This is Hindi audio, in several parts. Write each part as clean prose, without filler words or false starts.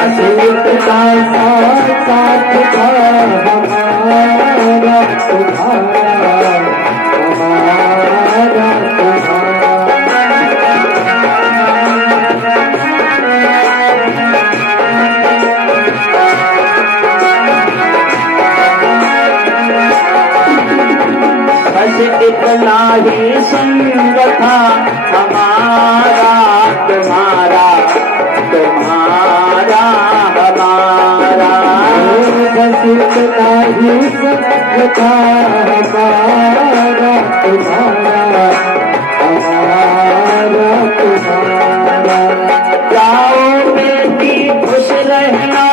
असीत का साथ था हमारा तुम्हारा, हमारा तुम्हारा। बस इतना ही संग था हमारा तुम्हारा, तुम्हारा हमारा। बस इतना ही संग था हमारा तुम्हारा, हमारा तुम्हारा। जाओ बेटी खुश रहना,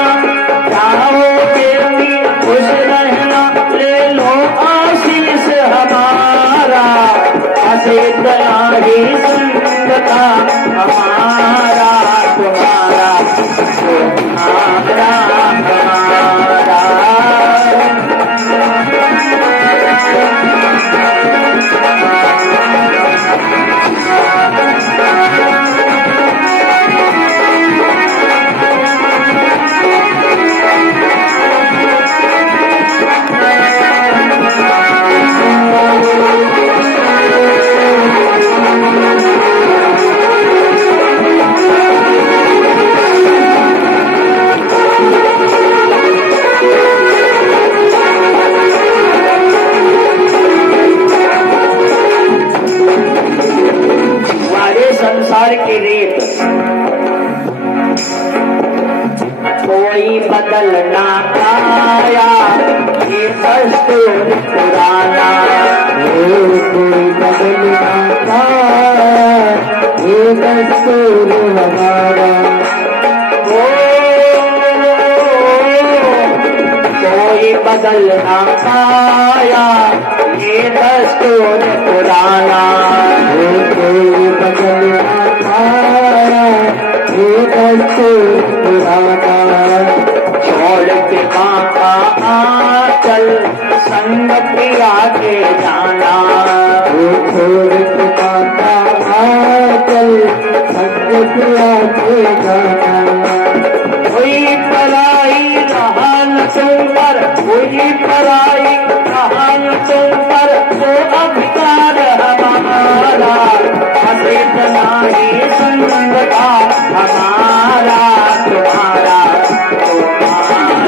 जाओ बेटी खुश रहना, ले लो आशीष हमारा। इतना ही संग था हमारा तुम्हारा, तुम्हारा हमारा। संसार की रीत कोई बदल ना पाया, ये दस्तूर पुराना। कोई बदल ना पाया, ये दस्तूर हमारा। कोई बदल ना पाया, ये दस्तूर पुराना। कोई बदल ना पाया, ये दस्तूर पुराना। छोड़ के माता आंचल संग पिया के जाना। छोड़ के माता आंचल संग पिया के जाना। कोई पराई रहन तुम पर, कोई पराई रहन तुम पर, तो अधिकार हमारा। इतना ही संग था हमारा तुम्हारा, तुम्हारा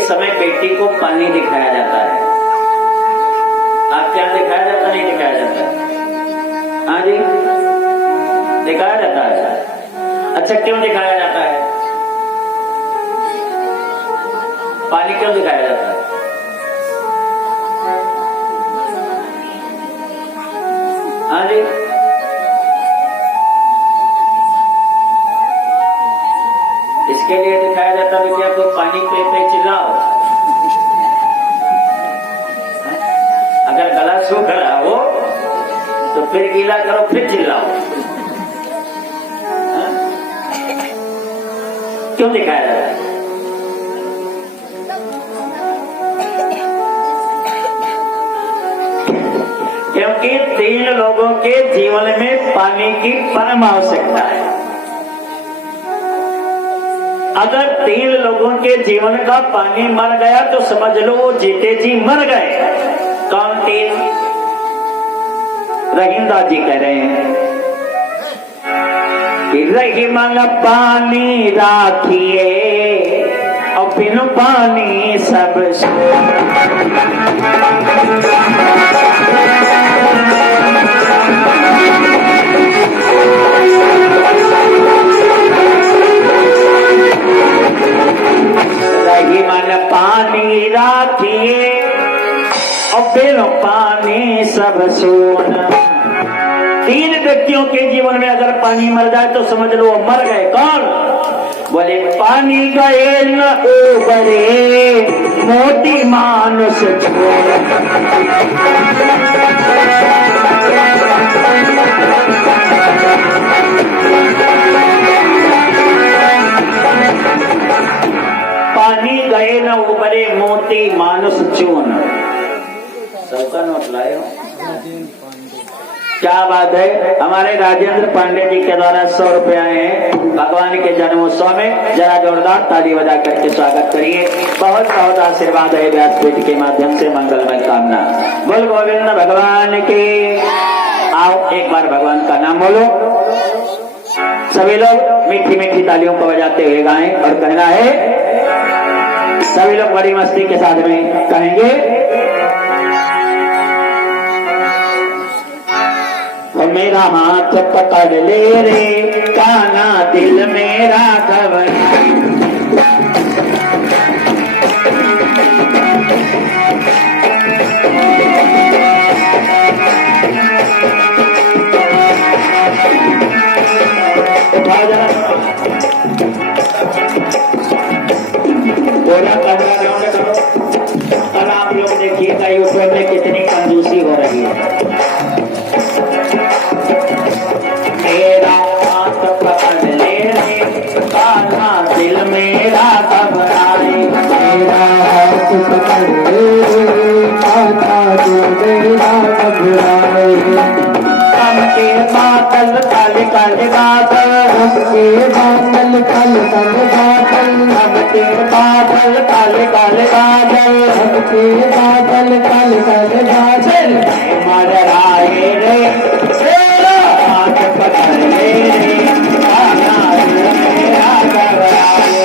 समय बेटी को पानी दिखाया जाता है। आपके यहाँ दिखाया जाता नहीं दिखाया जाता? हाँ जी, दिखाया जाता है। अच्छा, क्यों दिखाया जाता है? पानी क्यों दिखाया जाता है? हाँ जी, इसके लिए दिखाया जाता है कि आपको पानी पे चिल्लाओ। अगर गला सूख रहा हो तो फिर गीला करो, फिर चिल्लाओ। क्यों दिखाया जाता है? क्योंकि 3 लोगों के जीवन में पानी की परम आवश्यकता है। अगर 3 लोगों के जीवन का पानी मर गया तो समझ लो वो जीते जी मर गए। कौन 3? रहीमदा जी कह रहे हैं कि रहीमन पानी राखिए और बिन पानी सब बिन पानी सब सोना। 3 व्यक्तियों के जीवन में अगर पानी मर जाए तो समझ लो वो मर गए। कौन? बोले पानी गए न उबरे मोती मानुष पानी गए न उबरे मोती मानुष चून। सबका नोट लाए हो? क्या बात है। हमारे राजेंद्र पांडे जी के द्वारा 100 रुपए आए हैं भगवान के जन्मोत्सव में। जरा जोरदार ताली बजा करके स्वागत करिए। बहुत बहुत आशीर्वाद है व्यासपीठ के माध्यम से। मंगलमय कामना। बोल गोविंद भगवान की। आओ एक बार भगवान का नाम बोलो। सभी लोग मीठी मीठी तालियों को बजाते हुए गाएं और कहना है सभी लोग बड़ी मस्ती के साथ में कहेंगे मेरा हाथ पकड़ ले रे काना दिल मेरा घबरा। और आप लोग देखिएगा यूट्यूब में कितनी कंजूसी हो रही है। मेरा हाथ पकड़ ले रे काना दिल मेरा घबराए। मेरा हाथ पकड़ ले रे काना दिल मेरा घबराए। हम के बादल काले काले बादल। हम के बादल काले काले बादल। हम के बादल काले काले बादल। हम के बादल काले काले बादल। मर आए रे हाथ पकड़ ले रे काना दिल मेरा घबराए।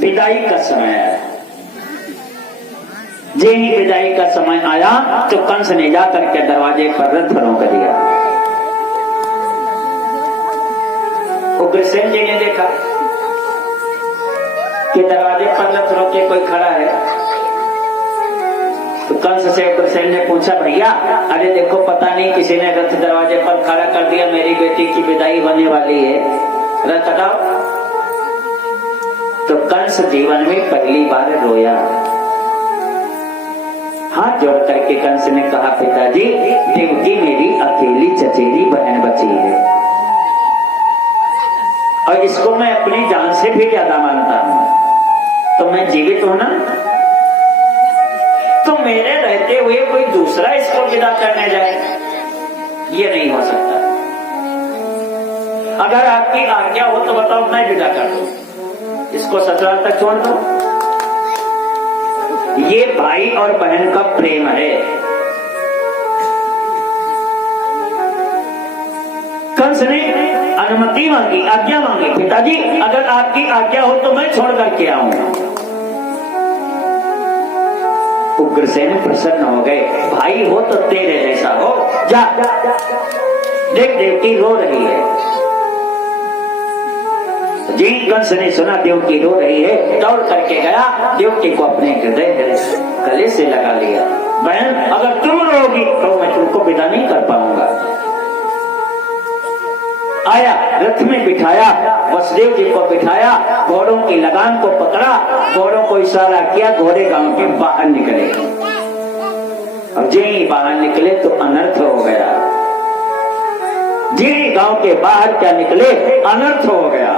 विदाई का समय आया। जे ही विदाई का समय आया तो कंस ने जाकर के दरवाजे पर रथ रोक दिया। उग्रसेन जी ने देखा कि दरवाजे पर रथ रोके कोई खड़ा है तो कंस से उग्रसेन ने पूछा भैया अरे देखो पता नहीं किसी ने रथ दरवाजे पर खड़ा कर दिया, मेरी बेटी की विदाई होने वाली है, रथ हटाओ। तो कंस जीवन में पहली बार रोया। हाथ जोड़ करके कंस ने कहा पिताजी देवकी मेरी अकेली चचेरी बहन बची है और इसको मैं अपनी जान से भी ज्यादा मानता हूं, तो मैं जीवित हूं ना, तो मेरे रहते हुए कोई दूसरा इसको विदा करने जाए, ये नहीं हो सकता। अगर आपकी आज्ञा हो तो बताओ मैं विदा कर दूं, इसको ससुराल तक छोड़ दो। ये भाई और बहन का प्रेम है। कंस ने अनुमति मांगी, आज्ञा मांगी, पिताजी अगर आपकी आज्ञा हो तो मैं छोड़ करके आऊंगा। उग्रसेन प्रसन्न हो गए, भाई हो तो तेरे जैसा हो, जा देख देवकी रो रही है। जी कंस ने सुना देवकी रो रही है, दौड़ करके गया, देवकी को अपने हृदय गले से लगा लिया। बहन अगर तुम रोगी तो मैं तुमको विदा नहीं कर पाऊंगा। आया, रथ में बिठाया, वसुदेव जी को बिठाया, घोड़ों की लगाम को पकड़ा, घोड़ों को इशारा किया, घोड़े गांव के बाहर निकले। और जी बाहर निकले तो अनर्थ हो गया। जी गांव के बाहर क्या निकले, अनर्थ हो गया।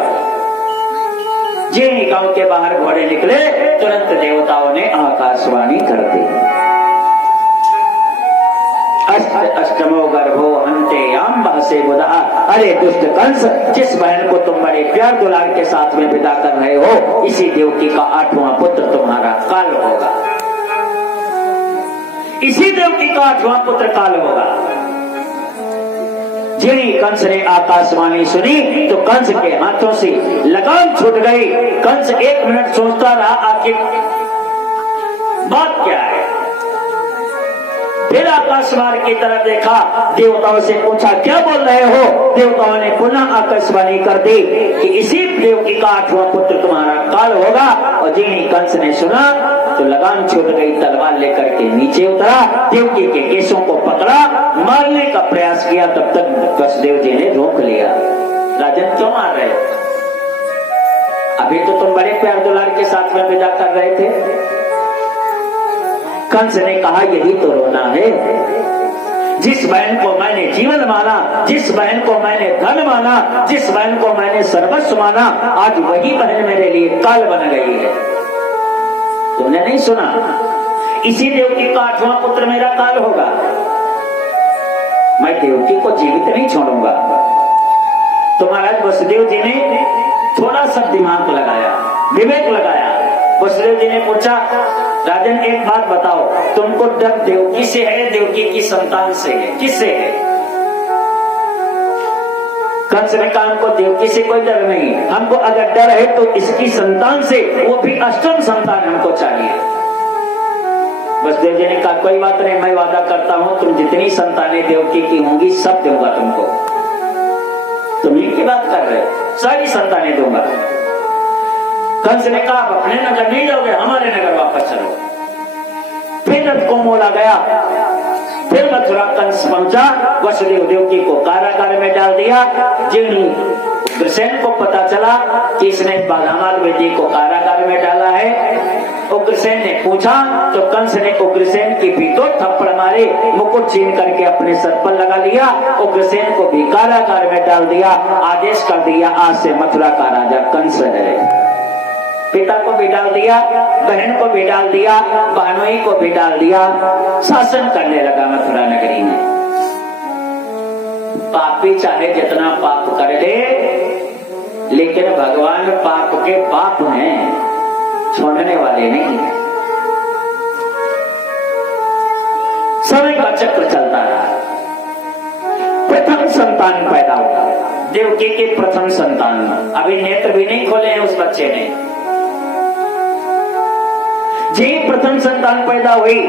जिन गांव के बाहर घोड़े निकले तुरंत देवताओं ने आकाशवाणी कर दी, अष्टमो गर्भो हंते याम बहसे बुधा। अरे दुष्ट कंस, जिस बहन को तुम बड़े प्यार दुलार के साथ में विदा कर रहे हो, इसी देवकी का 8वां पुत्र तुम्हारा काल होगा, इसी देवकी का 8वां पुत्र काल होगा। जिनी कंस ने आकाशवाणी सुनी तो कंस के हाथों से लगाम छूट गई। कंस 1 मिनट सोचता रहा आखिर बात क्या है। फिर आकाशवाणी की तरफ देखा, देवताओं से पूछा क्या बोल रहे हो। देवताओं ने पुनः आकाशवाणी कर दी कि इसी देवकी का 8वां पुत्र तुम्हारा काल होगा। और जिन्हीं कंस ने सुना तो लगाम छूट गई, तलवार लेकर के नीचे उतरा, देवकी के केशों को पकड़ा, मारने का प्रयास किया। तब तक वसुदेव जी ने रोक लिया। राजन क्यों मार रहे हो? अभी तो तुम बड़े प्यार दुलार के साथ में विदा कर रहे थे। कंस ने कहा यही तो रोना है। जिस बहन को मैंने जीवन माना, जिस बहन को मैंने धन माना, जिस बहन को मैंने सर्वस्व माना, आज वही बहन मेरे लिए काल बन गई है। तुमने नहीं सुना? इसी देवकी का 8वां पुत्र मेरा काल होगा। मैं देवकी को जीवित नहीं छोड़ूंगा। तो महाराज वसुदेव जी ने थोड़ा सा दिमाग लगाया, विवेक लगाया। वसुदेव जी ने पूछा, राजन एक बात बताओ, तुमको डर देवकी से है, देवकी की संतान से है, किससे है? कंस ने कहा हमको देवकी से कोई डर नहीं, हमको अगर डर है तो इसकी संतान से, वो भी 8म संतान हमको चाहिए। वसुदेव जी ने कहा कोई बात नहीं, मैं वादा करता हूं तुम जितनी संतानें देवकी की होंगी सब दूंगा तुमको। तुम की बात कर रहे हो? सारी संतानें दूंगा। कंस ने कहा अपने नगर नहीं जाओगे, हमारे नगर वापस चलो। फिर रथ को मोला गया। फिर मथुरा कंस पहुंचा, वसुदेव देवकी को कारागार में डाल दिया। जिन उग्रसेन को पता चला कि इसने बालामाल जी को कारागार में डाला है, उग्रसेन ने पूछा तो कंस ने उग्रसेन की भी 2 थप्पड़ मारे, मुकुट छीन करके अपने सर पर लगा लिया। उग्रसेन को भी कारागार में डाल दिया। आदेश कर दिया आज से मथुरा का राजा कंस है। पिता को भी डाल दिया, बहन को भी डाल दिया, बहनोई को भी डाल दिया। शासन करने लगा मथुरा नगरी में। पापी चाहे जितना पाप कर ले, लेकिन भगवान पाप के बाप हैं, छोड़ने वाले नहीं। समय का चक्र चलता रहा। प्रथम संतान पैदा हुआ, देवकी के प्रथम संतान। अभी नेत्र भी नहीं खोले हैं उस बच्चे ने। जी प्रथम संतान पैदा हुई,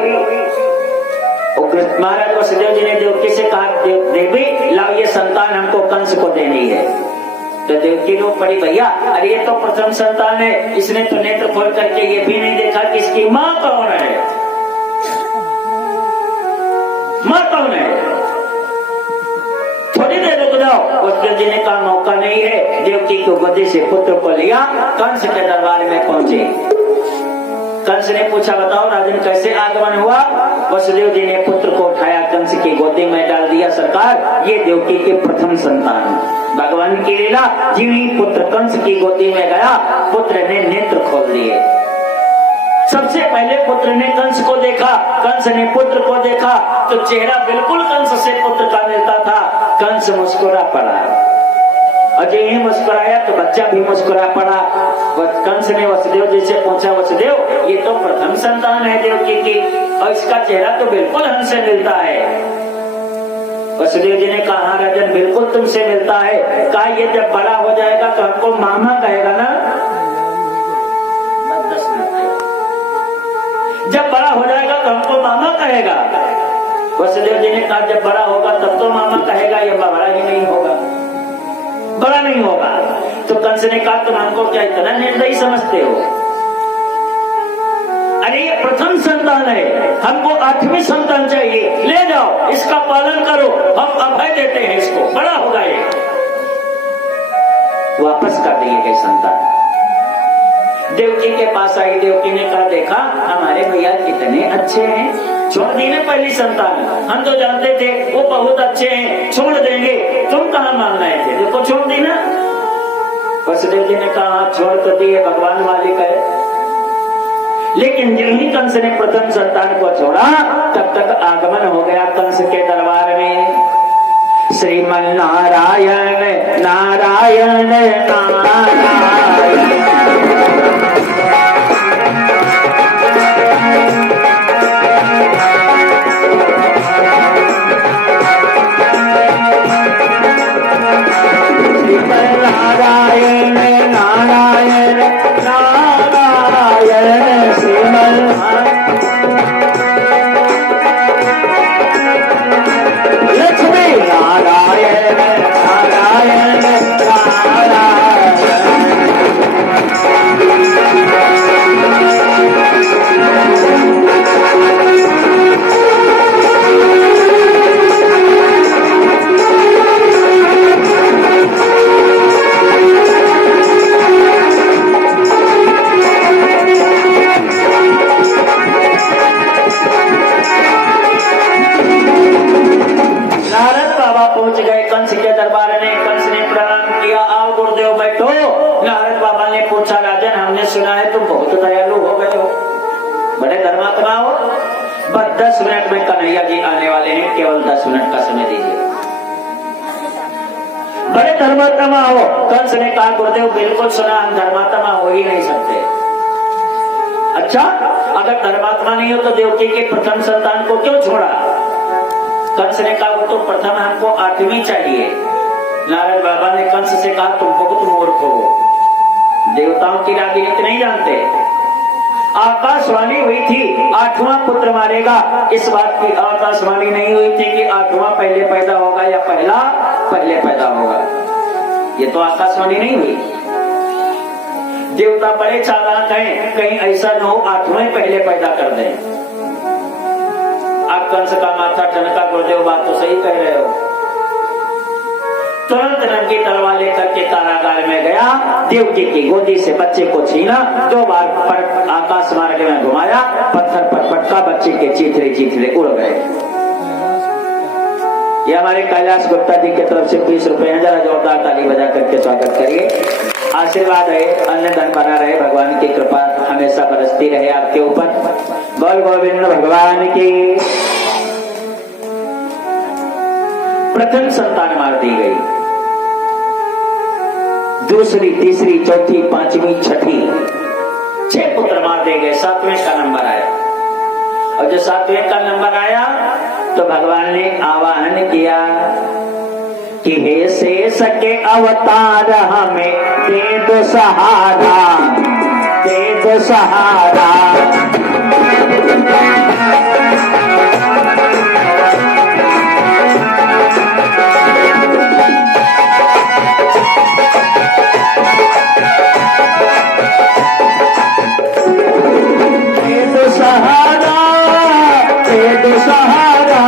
महाराज वसुदेव जी ने देवकी से कहा देवी लाओ ये संतान हमको कंस को देनी है। तो देवकी रो पड़ी, भैया अरे ये तो प्रथम संतान है, इसने तो नेत्र खोल करके ये भी नहीं देखा कि इसकी माँ कौन है। माँ कौन है? थोड़ी देर रुक जाओ। वसुदेव जी ने कहा मौका नहीं है। देवकी को गोदी से पुत्र को लिया, कंस के दरबार में पहुंचे। कंस ने पूछा बताओ राजन कैसे आगमन हुआ? वसुदेव जी ने पुत्र को उठाया, कंस की गोदी में डाल दिया। सरकार ये देवकी के प्रथम संतान। भगवान की लीला, जिन्हीं पुत्र कंस की गोदी में गया, पुत्र ने नेत्र खोल दिए। सबसे पहले पुत्र ने कंस को देखा, कंस ने पुत्र को देखा तो चेहरा बिल्कुल कंस से पुत्र का मिलता था। कंस मुस्कुरा पड़ा, और जब ही मुस्कुराया तो बच्चा भी मुस्कुरा पड़ा। कंस ने वसुदेव जी से पूछा, वसुदेव ये तो प्रथम संतान है देवकी की, और इसका चेहरा तो बिल्कुल हमसे मिलता है। वसुदेव जी ने कहा हाँ राजन बिल्कुल तुमसे मिलता है। कहा ये जब बड़ा हो जाएगा तो हमको मामा कहेगा ना। जब बड़ा हो जाएगा तो हमको मामा कहेगा। वसुदेव जी ने कहा जब बड़ा होगा तब तो मामा कहेगा, ये बड़ा ही नहीं होगा, बड़ा नहीं होगा। तो कंस ने कहा तुम हमको क्या इतना निर्दयी समझते हो? अरे ये प्रथम संतान है, हमको 8वीं संतान चाहिए, ले जाओ इसका पालन करो, हम अभय देते हैं इसको, बड़ा होगा ये। वापस कर दिए गए संतान। देवकी के पास आई, देवकी ने कहा देखा हमारे भैया कितने अच्छे हैं, छोड़ दी ना पहली संतान। हम तो जानते थे वो बहुत अच्छे हैं, छोड़ देंगे, तुम कहाँ मान रहे थे, देखो छोड़ दी ना। वसुदेव जी ने कहा छोड़ तो दिए, भगवान मालिक है। लेकिन जिन ही कंस ने प्रथम संतान को छोड़ा तब तक आगमन हो गया कंस के दरबार में श्रीमन नारायण नारायण नारायण। नारायण नारायण नारायण श्रीमन लक्ष्मी नारायण नारायण पहुंच गए कंस के दरबार में। कंस ने प्रणाम किया, आओ गुरुदेव बैठो। नारद बाबा ने पूछा, राजन हमने सुना है तुम बहुत दयालु हो गए हो, बड़े धर्मात्मा हो। बस 10 मिनट में कन्हैया जी आने वाले हैं, केवल 10 मिनट का समय दीजिए। बड़े धर्मात्मा हो। कंस ने कहा, गुरुदेव बिल्कुल सुना, हम धर्मात्मा हो ही नहीं सकते। अच्छा, अगर धर्मात्मा नहीं हो तो देवकी के प्रथम संतान को क्यों छोड़ा? कंस ने कहा, वो तो प्रथम हमको 8वीं चाहिए। नारद बाबा ने कंस से कहा, तुम बहुत मूर्ख हो, देवताओं की राजनीति नहीं जानते। आकाशवाणी हुई थी 8वां पुत्र मारेगा, इस बात की आकाशवाणी नहीं हुई थी कि 8वां पहले पैदा होगा या पहला पहले पैदा होगा। ये तो आकाशवाणी नहीं हुई। देवता बड़े चालाक हैं, कहीं ऐसा न हो 8वां पहले पैदा कर दें। कंस का माथा टनका, गुरुदेव बात तो सही कह रहे हो। तुरंत नंगी तलवार लेकर के कारागार में गया, देवकी की गोदी से बच्चे को छीना, 2 बार पर आकाश मार्ग में घुमाया, पत्थर पर पटका, बच्चे के चीथड़े चीथड़े उड़ गए। ये हमारे कैलाश गुप्ता जी की तरफ से 20 रुपए हैं, जरा जोरदार ताली बजा करके स्वागत करिए। आशीर्वाद रहे, अन्न धन बना रहे, भगवान की कृपा हमेशा बरसती रहे आपके ऊपर। बोल गोविंद भगवान की। प्रथम संतान मार दी गई, दूसरी, तीसरी, चौथी, 5वीं, 6ठी, 6 पुत्र मार दे गए। 7वें का नंबर आया, और जो 7वें का नंबर आया तो भगवान ने आवाहन किया कि हे शेष के अवतार हमें दे दो सहारा, दे दो सहारा। अवतार हमें दे दो सहारा, दे दो सहारा।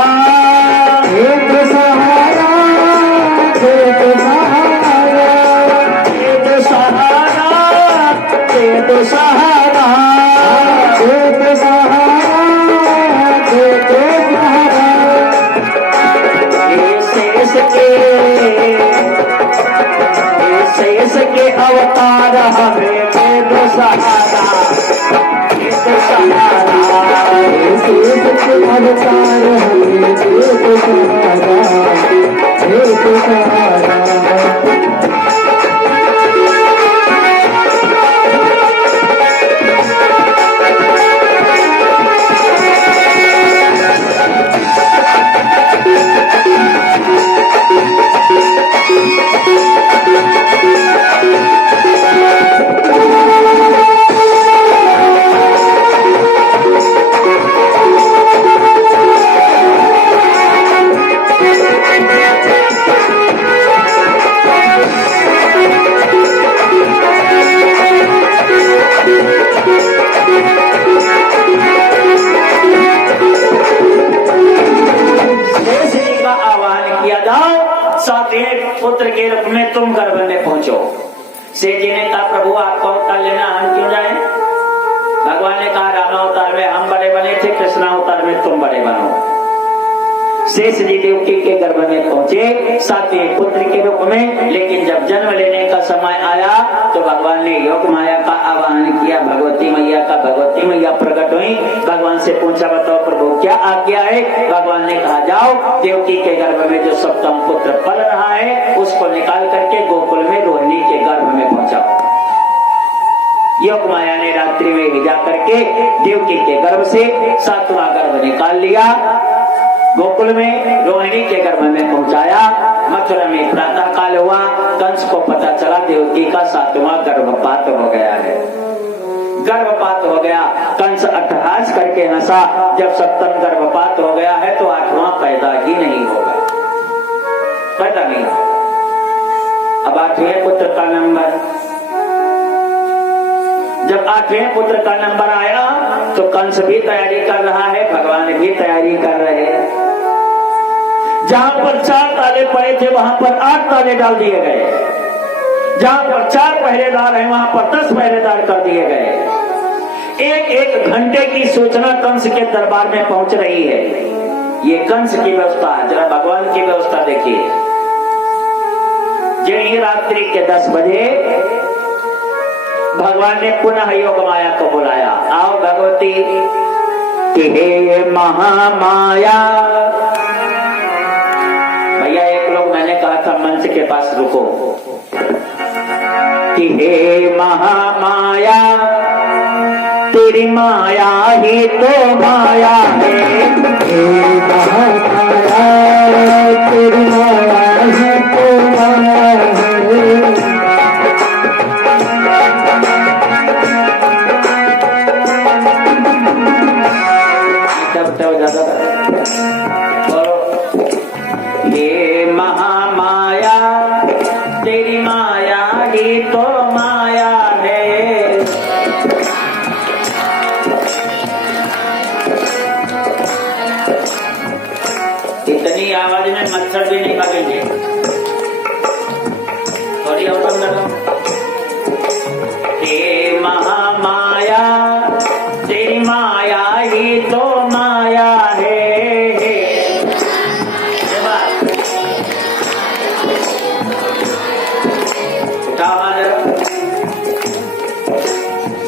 अवतार हमें दे दो सहारा, दे दो सहारा। पुत्र के रूप में तुम गर्भ में पहुंचो। शेष जी ने कहा, प्रभु आपका अवतार लेना हम क्यों जाए? भगवान ने कहा, राम अवतार में हम बड़े बने थे, कृष्ण अवतार में तुम बड़े बनो। शेष जी देवकी के गर्भ में पहुंचे 7वें पुत्र के रूप में। लेकिन जब जन्म लेने का समय आया तो भगवान ने योग माया का आवाहन किया, भगवती मैया का। भगवती मैया प्रकट हुई, भगवान से पूछा, बताओ प्रभु क्या आज्ञा है? भगवान ने कहा, जाओ देवकी के गर्भ में जो सप्तम पुत्र पल रहा है उसको निकाल करके गोकुल में रोहिणी के गर्भ में पहुंचाओ। योग माया ने रात्रि में ही जा करके देवकी के गर्भ से 7वां गर्भ निकाल लिया, गोकुल में रोहिणी के गर्भ में पहुंचाया। मथुरा में प्रातः काल हुआ, कंस को पता चला देवकी का 7वां गर्भपात हो गया है। गर्भपात हो गया, कंस अट्टहास करके हंसा, जब 7वां गर्भपात हो गया है तो 8वां पैदा ही नहीं होगा, पैदा नहीं होगा। अब 8वें पुत्र का नंबर, जब 8वें पुत्र का नंबर आया तो कंस भी तैयारी कर रहा है, भगवान भी तैयारी कर रहे हैं। जहां पर 4 ताले पड़े थे वहां पर 8 ताले डाल दिए गए, जहां पर 4 पहरेदार हैं वहां पर 10 पहरेदार कर दिए गए। एक एक घंटे की सूचना कंस के दरबार में पहुंच रही है। ये कंस की व्यवस्था है, जरा भगवान की व्यवस्था देखिए। यही रात्रि के 10 बजे भगवान ने पुनः योग माया को बुलाया, आओ भगवती कि हे महामाया। भैया एक लोग मैंने कहा था मंच के पास रुको, कि हे महामाया तेरी माया ही तो माया है, हे महामाया तेरी माया ही तो माया है। हे महामाया तेरी माया ही तो माया है। इतनी आवाज में मच्छर भी नहीं भागेंगे, थोड़ी और कम कर दो। हे महामाया तेरी माया ही तो माया है।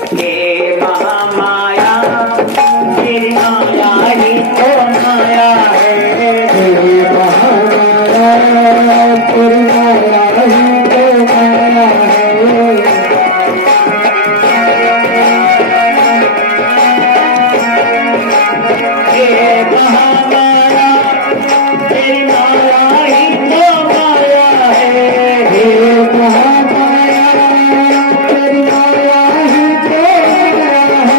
हे महामाया तेरी माया ही तो माया है, हे महामाया तेरी माया ही तो माया है। हे महामाया तेरी माया ही तो माया है, हे महामाया तेरी माया ही तो माया है।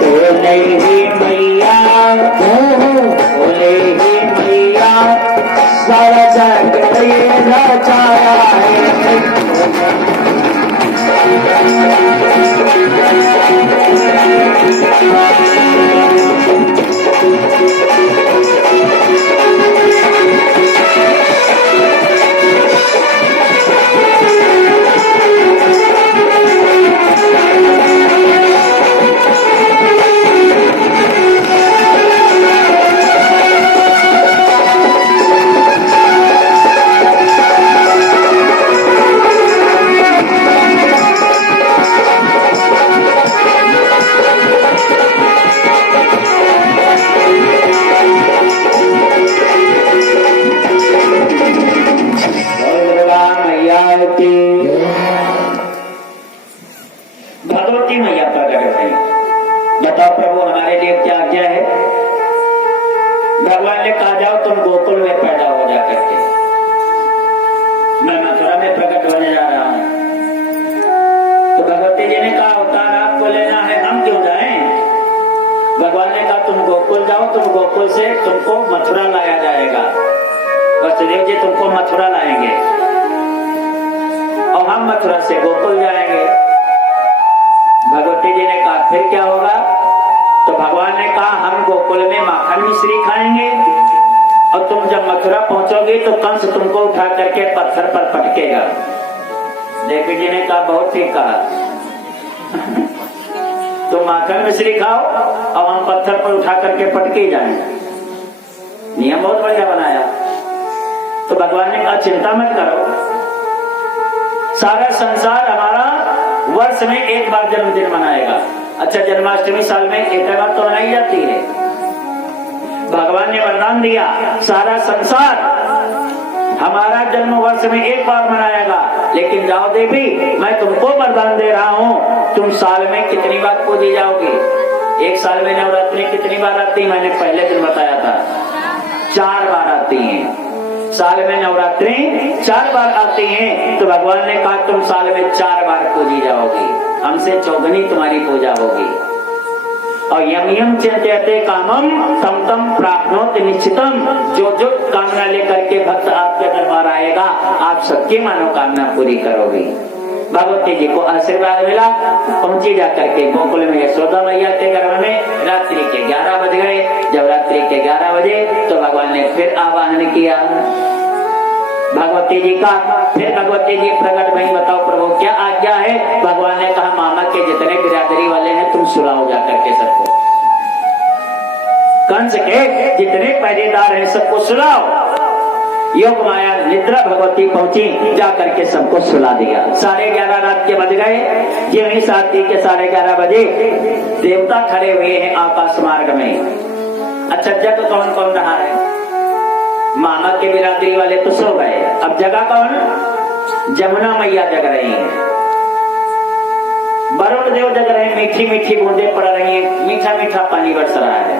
बोले ही मैया, बोले ही मैया सारा जगत ये रचाया है। भगवती मैया प्रकट है, बताओ प्रभु हमारे लिए क्या आज्ञा है? भगवान ने कहा, जाओ तुम गोकुल में पैदा हो जा करके, मैं मथुरा में प्रकट होने जा रहा हूँ। तो भगवती जी ने कहा, अवतार आपको लेना है, हम क्यों जाएं? भगवान ने कहा, तुम गोकुल जाओ, तुम गोकुल से तुमको मथुरा लाया जाएगा, वसुदेव जी तुमको मथुरा लाएंगे और हम मथुरा से गोकुल जाएंगे। भगवती जी ने कहा, फिर क्या होगा? तो भगवान ने कहा, हम गोकुल में माखन मिश्री खाएंगे और तुम जब मथुरा पहुंचोगे तो कंस तुमको उठा करके पत्थर पर पटकेगा। देवी जी ने कहा, बहुत ठीक कहा, तुम माखन मिश्री खाओ और हम पत्थर पर उठा करके पटके जाएंगे। नियम बहुत बढ़िया बनाया। तो भगवान ने कहा चिंता मत करो, सारा संसार हमारा वर्ष में एक बार जन्मदिन मनाएगा। अच्छा, जन्माष्टमी साल में एक बार तो मनाई जाती है। भगवान ने वरदान दिया सारा संसार हमारा जन्म वर्ष में एक बार मनाएगा, लेकिन जाओ देवी, मैं तुमको वरदान दे रहा हूँ, तुम साल में कितनी बार पूजी जाओगी। एक साल में नवरात्रि कितनी बार आती है? मैंने पहले दिन बताया था, 4 बार आती हैं। साल में नवरात्रि 4 बार आती हैं। तो भगवान ने कहा तुम साल में 4 बार पूजी जाओगी, हमसे चौगुनी तुम्हारी पूजा होगी। और यम यम चिंतयते कामम तम तम प्राप्नोति निश्चितम, जो जो कामना लेकर के भक्त आपके दरबार आएगा, आप सबकी मनोकामना पूरी करोगे। भगवती जी को आशीर्वाद मिला। पहुंची जाकर के गोकुल में यशोदा मैया के गर्भ में रात्रि के 11 बज गए। जब रात्रि के 11 बजे तो भगवान ने फिर आवाहन किया भगवती जी का। फिर भगवती जी प्रकट भई, बताओ प्रभु क्या आज्ञा है। भगवान ने कहा मामा के जितने बिरादरी वाले हैं तुम सुलाओ जाकर के सबको, कंस के जितने पहरेदार हैं सबको सुलाओ। योग माया निद्रा भगवती पहुंची, जाकर के सबको सुला दिया। 11:30 रात के बज गए। ये वही साथी के 11:30 बजे देवता खड़े हुए हैं आकाश मार्ग में। अच्छा, जग कौन कौन रहा है? मामा के बिरादरी वाले तो सो गए, अब जगह कौन? जमुना मैया जग रही है, वरुण देव जग रहे हैं, मीठी मीठी बूंदे पड़ रही हैं, मीठा मीठा पानी बरस रहा है।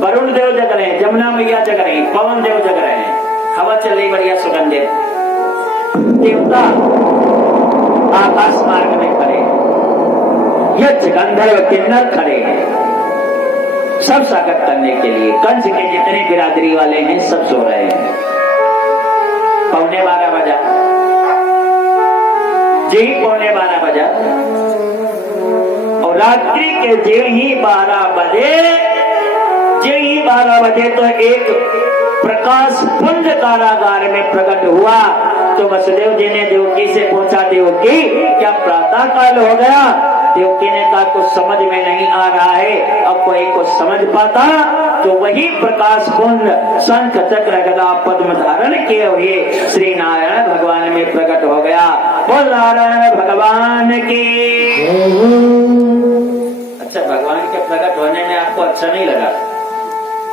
वरुण देव जग रहे हैं, जमुना मैया जग रही, पवन देव जग रहे हैं, हवा चल रही बढ़िया सुगंधित। देवता आकाश मार्ग में खड़े, यक्ष गंधर्व किन्नर खड़े हैं सब स्वागत करने के लिए। कंस के जितने बिरादरी वाले हैं सब सो रहे हैं। 12:15 बजा जी, 12:15 बजा। और रात्रि के जो ही 12 बजे तो एक प्रकाश पुंज कारागार में प्रकट हुआ। तो वसुदेव जी ने देवकी से पूछा, देवकी क्या प्रातः काल हो गया? देवकी ने कहा कुछ समझ में नहीं आ रहा है, अब कोई कुछ समझ पाता तो वही प्रकाश पुंज शंख चक्र गदा पद्म धारण किए हुए श्री नारायण भगवान में प्रकट हो गया। बोल नारायण भगवान की। अच्छा, भगवान के प्रकट होने में आपको अच्छा नहीं लगा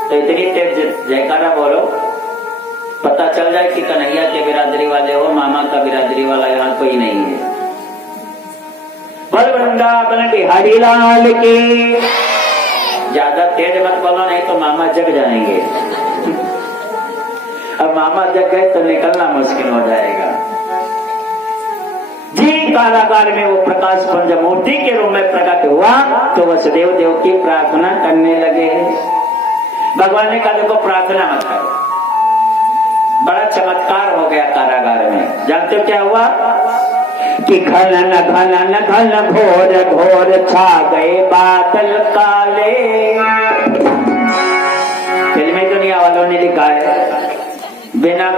तो इतनी तेज जयकारा बोलो, पता चल जाए कि कन्हैया के बिरादरी वाले हो, मामा का बिरादरी वाला यहाँ कोई नहीं है। बल वृंदावन बिहारी लाल की। ज्यादा तेज मत बोलो नहीं तो मामा जग जाएंगे। अब मामा जग गए तो निकलना मुश्किल हो जाएगा जी। कारागार में वो प्रकाश पुंज मूर्ति के रूप में प्रकट हुआ तो वसुदेव देव की प्रार्थना करने लगे। भगवान ने कहा देखो प्रार्थना मत करो। बड़ा चमत्कार हो गया कारागार में। जानते हो क्या हुआ कि घनन घनन घन घोर घोर छा गए बादल काले। फिल्मी दुनिया वालों ने लिखा है बिना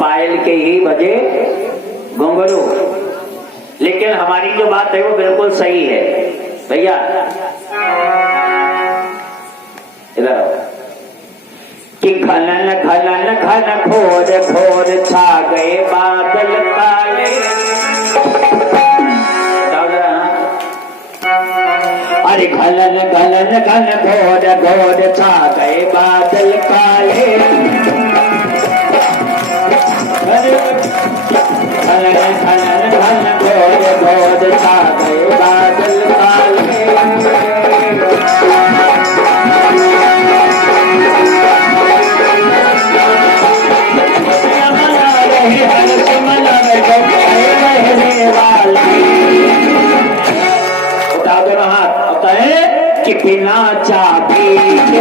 पायल के ही बजे घुंघरू, लेकिन हमारी जो बात है वो बिल्कुल सही है भैया। इधर आओ कि घनन घनन घन घोर घोर छा गए बादल काले। अरे घनन घनन घन घोर घोर छा गए बादल काले। घनन घनन घन घोर घोर छा गए बादल काले। उठा दो हाथ, होता है कि बिना चाबी के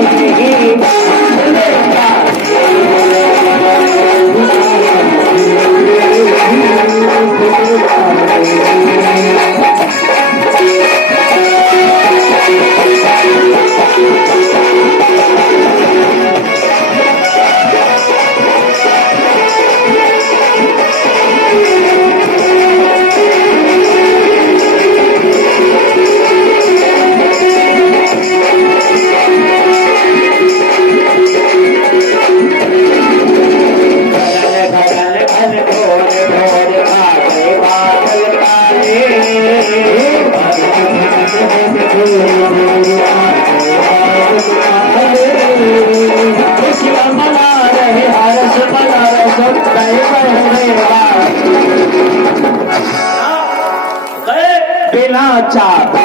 बिना चाप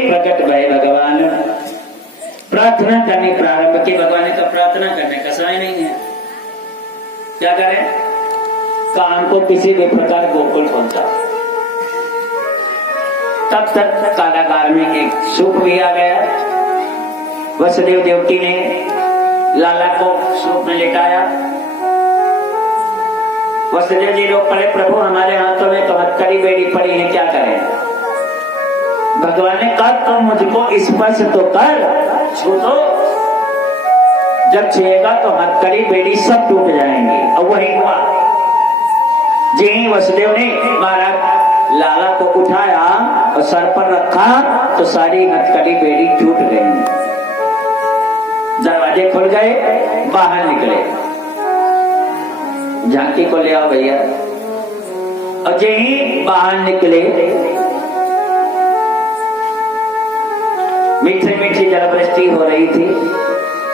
प्रकट भय भगवान। प्रार्थना करनी प्रारंभ की। भगवान ने तो प्रार्थना करने का समय नहीं है, क्या करें? काम को किसी भी प्रकार गोकुल पहुंचा। तब तक कारागार में एक सूप भी आ गया। वसुदेव देवकी ने लाला को सूप में लिटाया। वसुदेव जी लोग पड़े, प्रभु हमारे हाथों में तो हथकड़ी बेड़ी पड़ी है, क्या करें? भगवान ने कहा तुम मुझको स्पर्श तो कर, छू दो। जब छुएगा तो हथकड़ी बेड़ी सब टूट जाएंगे। और वही हुआ। जी वसुदेव ने महाराज लाला को उठाया और सर पर रखा तो सारी हथकड़ी बेड़ी टूट गई। दरवाजे खुल गए, बाहर निकले। झांकी को ले आओ भैया। और यही बाहर निकले, मीठी मीठी जलवृष्टि हो रही थी।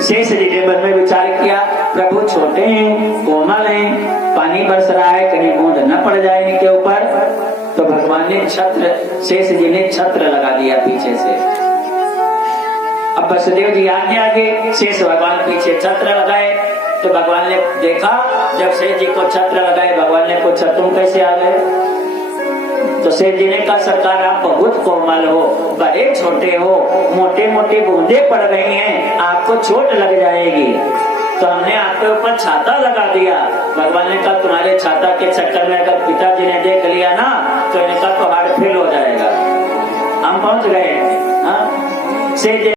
शेष जी ने मन में विचार किया, प्रभु छोटे हैं, कोमल हैं, पानी बरस रहा है, कहीं बूंद न पड़ जाए इनके ऊपर। तो भगवान ने छत्र, शेष जी ने छत्र लगा दिया पीछे से। अब वसुदेव जी आगे आगे, शेष भगवान पीछे छत्र लगाए। तो भगवान ने देखा, जब शेष जी को छत्र लगाए, भगवान ने पूछा तुम कैसे आ गए? तो शेष जी ने कहा सरकार आप बहुत कोमल हो, बड़े छोटे हो, मोटे मोटे बूंदे पड़ रही हैं, आपको चोट लग जाएगी, तो हमने आपके ऊपर छाता लगा दिया। भगवान ने कहा तुम्हारे छाता के चक्कर में अगर पिताजी ने देख लिया ना तो इनका तो हार्ट फेल हो जाएगा। हम पहुंच गए। शेष